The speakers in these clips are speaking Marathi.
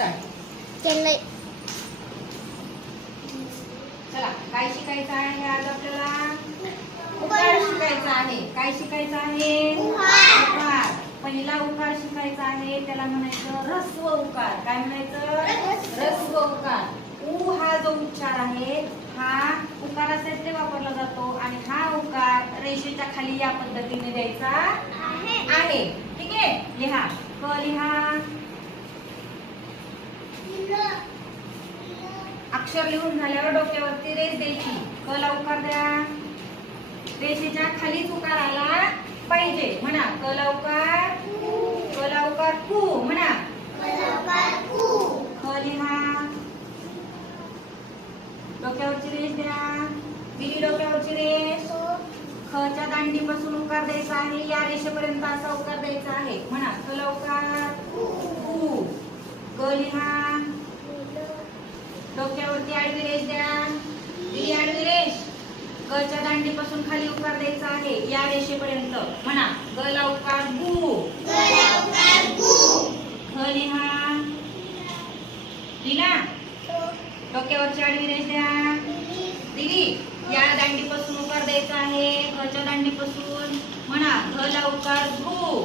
चेन्नई. चला काय शिकायचं आहे आज आपल्याला? उकार शिकायचा आहे. काय शिकायचं आहे? उकार पहिला उकार शिकायचा आहे त्याला म्हणायचं रस्व उकार काय म्हणायचं? रस्व. उकार उ हा जो उच्चार आहे हा उकारासाठी वापरला जातो आणि हा उकार रेषेच्या खाली या पद्धतीने द्यायचा आहे. ठीक आहे? लिहा. क लिहा. अक्षर लिहून झाल्यावर डोक्यावरती रेष द्यायची. कल ला उकार द्या. रेषेच्या खालीच उकार आला पाहिजे. म्हणा कल ला उकार क उकार कू म्हणा. ख लिहा. डोक्यावरची रेष द्या. दिली डोक्यावरची रेष खच्या दांडीपासून उकार द्यायचा आहे. या रेषेपर्यंत असा उकार द्यायचा आहे. म्हणा कल ला उकार कू. ग लिहा. डोक्यावरती आडवी रेष द्या. दिली आडवी रेष गच्या दांडीपासून खाली उकार द्यायचा आहे. या रेषेपर्यंत म्हणा ग ला उकार गु ख लिहा लिहा डोक्यावरची आडवी रेष द्या. दिली या दांडीपासून उकार द्यायचा आहे. खच्या दांडीपासून म्हणा घ ला उकार घु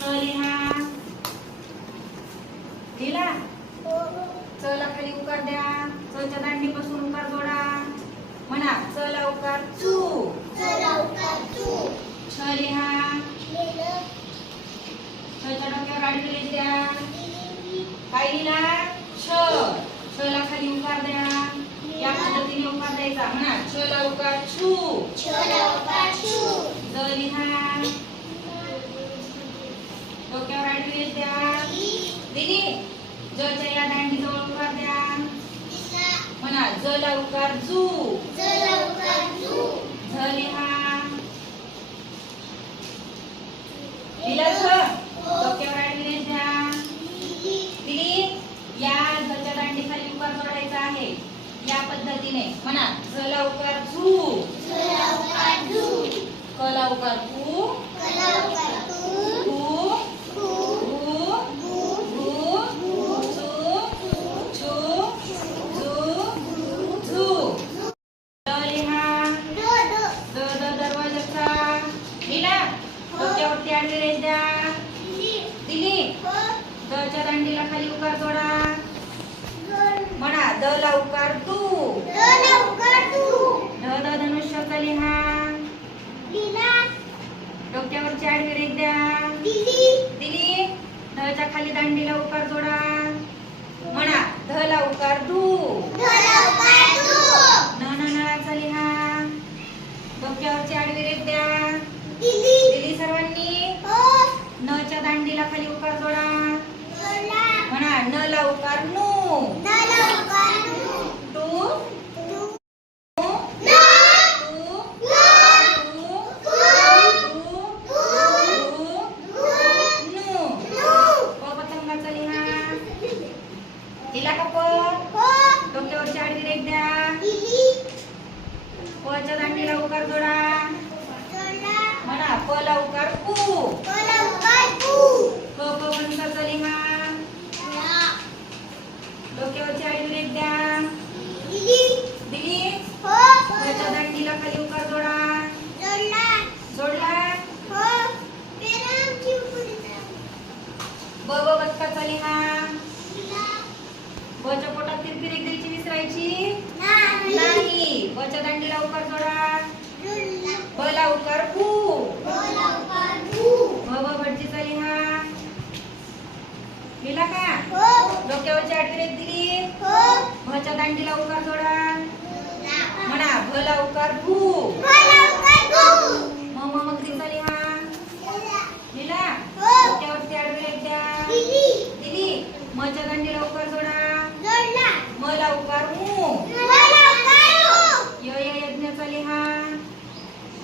ख लिहा लिहिला चला खाली उकार द्या. चच्या दांडीपासून उकार जोडा. म्हणा चला उकार चू छ लिहा छच्या डोक्यावर आडवी रेष द्या. काय लिहिला छ. छ ला खाली उकार द्या. या पद्धतीने उकार द्यायचा. म्हणा छ ला उकार छू ज लिहा डोक्यावर आडवी रेष द्या. दिली जच्या या दांडीजवळ उकार द्या. म्हणा ज. ला उकार जू. झ लिहा नाही बच्या दांडीला उकार जोडा ब ला उकार कू ब भटजीचा लिहा लिहिला का? डोक्यावरची आडवी दिली. भच्या दांडीला उकार जोडा. म्हणा भ ला उकार भू म म मगरीचा लिहा लिहिला डोक्यावरती आडवी रेख द्या दिली मच्या दांडीला उकार जोडा म ला उकार मू य य यज्ञाचा लिहा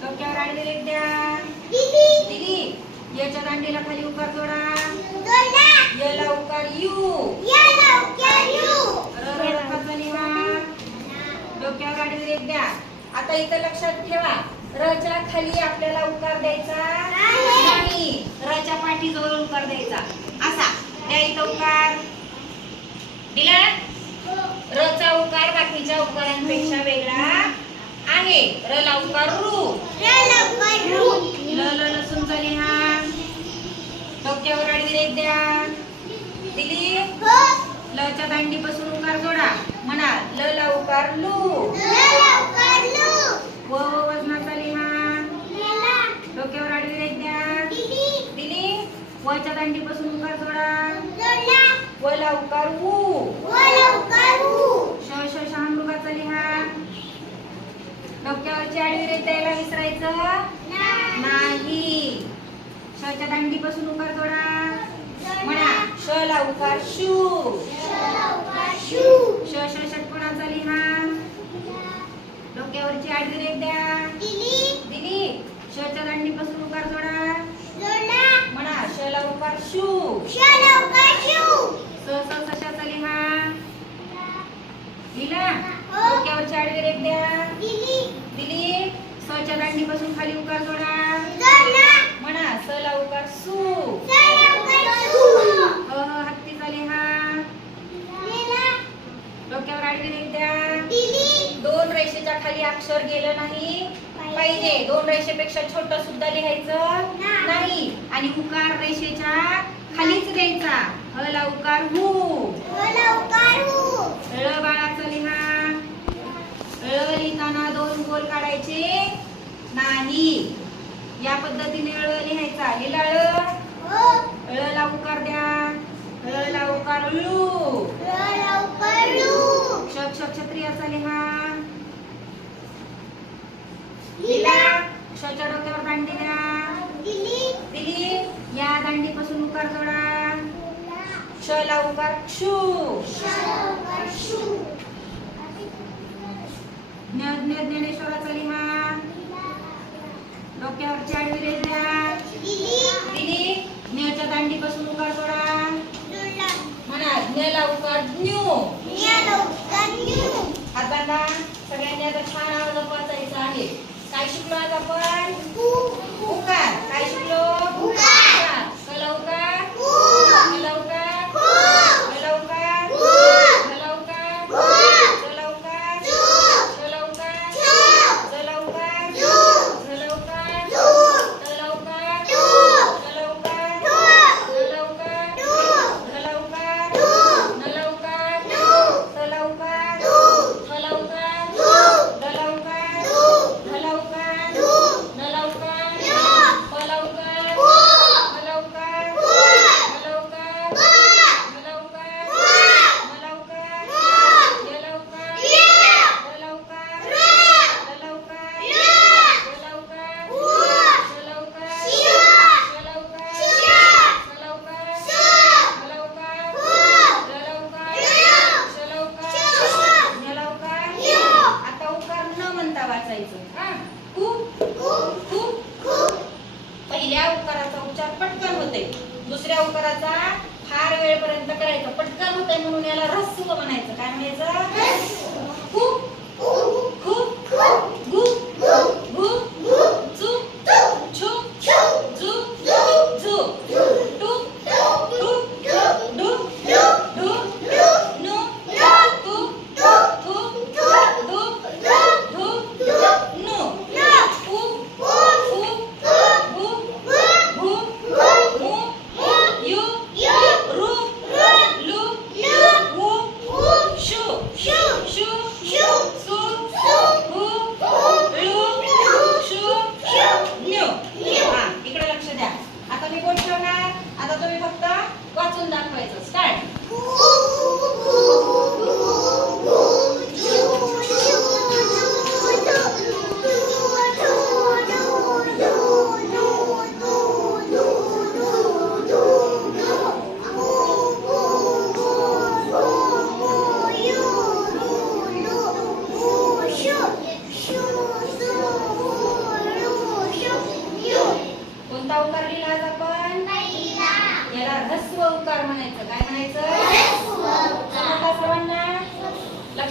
डोक्यावर आडवी रेख द्या दिली याच्या दांडीला खाली उकार जोडा. य. ला उकार यू. डोक्यावर आडवी रेख द्या. आता इथं लक्षात ठेवा. रच्या खाली आपल्याला उकार द्यायचा नाही रच्या पाठीजवळ उकार द्यायचा. असा. द्या इथं उकार दिला? रचा उकार बाकीच्या उकारांपेक्षा वेगळा आहे. र. ला उकार रू. डोक्यावर आडवी रेख द्या दिली? लच्या दांडीपासून उकार जोडा. म्हणा ल ला उकार लू. व वजनाचा लिहा डोक्यावर आडवी रेख द्या दिली? वच्या दांडीपासून उकार जोडा. व ला उकार ऊ. श श शहामृगाचा लिहा डोक्यावरची आडवी रेख द्यायला विसरायचं. शच्या दांडीपासून उकार जोडा. म्हणा. श ला उकार शू. श श. षटकोणाचा लिहा डोक्यावरची आडवी रेख द्या दिली. शच्या दांडीपासून उकार जोडा. म्हणा. श ला उकार शू. स सशाचा लिहा लिहिला डोक्यावरची आडवी रेख द्या दिली. सच्या दांडीपासून खाली उकार जोडा म्हणा स ला उकार सू ह ह हत्तीचा लिहा रेख द्या दोन रेषेच्या खाली अक्षर गेलं नाही. पाहिजे. दोन रेषेपेक्षा छोट सुद्धा लिहायचं नाही. आणि उकार रेषेच्या खालीच द्यायचा. ह. ला उकार हू. ळ बाळाचा लिहा. ळ लिहिताना दोन गोल काढायचे. नाही. या पद्धतीने ळ लिहायचा. लिहिला ळ ळ ला उकार द्या. ळ ला उकार लू क्षत्रियाचा लिहा क्षच्या डोक्यावर दांडी द्या. दिली या दांडीपासून उकार जोडा. क्ष. ला उकार क्षू. ज्ञ- ज्ञ- ज्ञानेश्वराचा लिहा डोक्यावरची आडवी रेष द्या. दिली ज्ञच्या दांडीपासून उकार जोडा. म्हणा ज्ञला उकार ज्ञू. हातांना सगळ्यांनी आता छान आवाजात वाचायचं आहे. काय शिकलो आज आपण? उकार. काय शिकलो? कला उकार. रस्सू म्हणायचं. काय म्हणायचं? खूप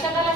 echarle la